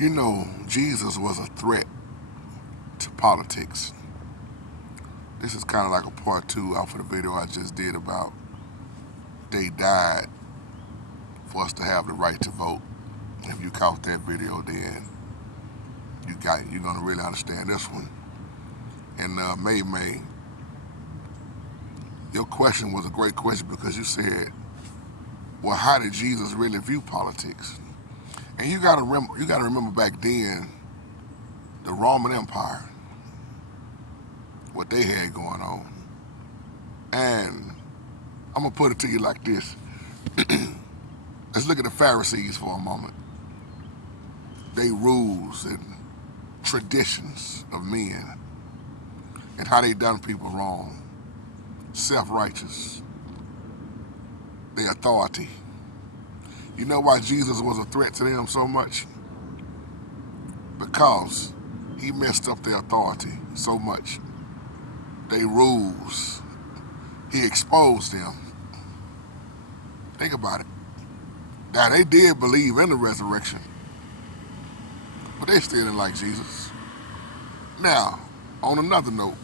You know, Jesus was a threat to politics. This is kind of like a part two off of the video I just did about they died for us to have the right to vote. If you caught that video, then you're gonna really understand this one. And May, your question was a great question because you said, "Well, how did Jesus really view politics?" And you gotta remember back then, the Roman Empire, what they had going on. And I'm gonna put it to you like this. Let's look at the Pharisees for a moment. They rules and traditions of men and how they done people wrong, self-righteous, their authority. You know why Jesus was a threat to them so much? Because he messed up their authority so much. They rules. He exposed them. Think about it. Now, they did believe in the resurrection, but they still didn't like Jesus. Now, on another note,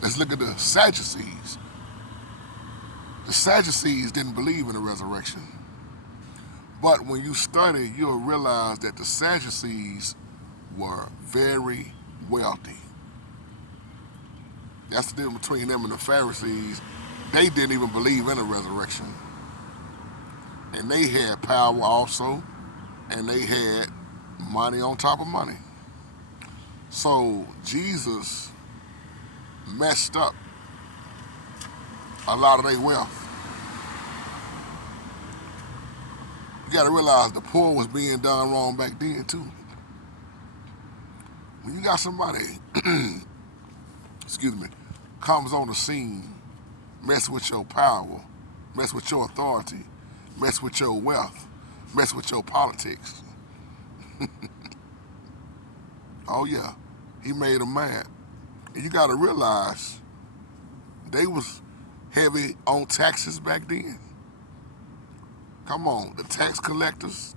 let's look at the Sadducees. The Sadducees didn't believe in the resurrection. But when you study, you'll realize that the Sadducees were very wealthy. That's the difference between them and the Pharisees. They didn't even believe in the resurrection. And they had power also, and they had money on top of money. So Jesus messed up a lot of their wealth. You gotta realize the poor was being done wrong back then too. When you got somebody, excuse me, comes on the scene, mess with your power, mess with your authority, mess with your wealth, mess with your politics. Oh yeah, he made them mad. And you gotta realize they was heavy on taxes back then. Come on, the tax collectors.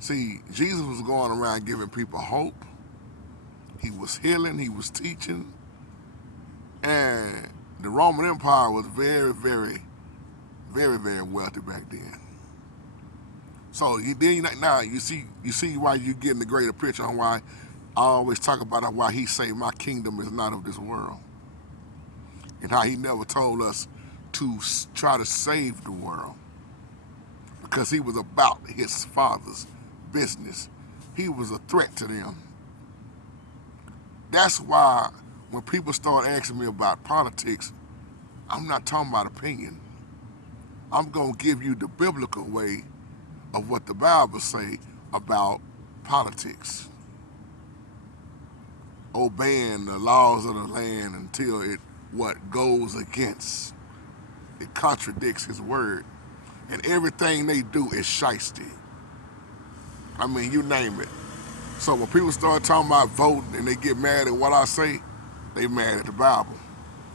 See, Jesus was going around giving people hope. He was healing, he was teaching. And the Roman Empire was very, very, very, very wealthy back then. So now you see why you're getting the greater picture on why I always talk about why he say my kingdom is not of this world. And how he never told us to try to save the world. Because he was about his father's business. He was a threat to them. That's why when people start asking me about politics, I'm not talking about opinion. I'm going to give you the biblical way of what the Bible say about politics. Obeying the laws of the land until it goes against. It contradicts his word. And everything they do is shiesty. I mean, you name it. So when people start talking about voting and they get mad at what I say, they mad at the Bible.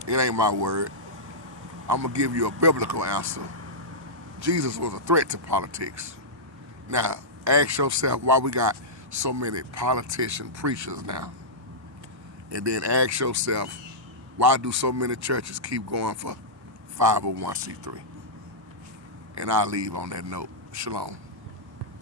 It ain't my word. I'm going to give you a biblical answer. Jesus was a threat to politics. Now, ask yourself why we got so many politician preachers now. And then ask yourself, why do so many churches keep going for 501c3? And I'll leave on that note. Shalom.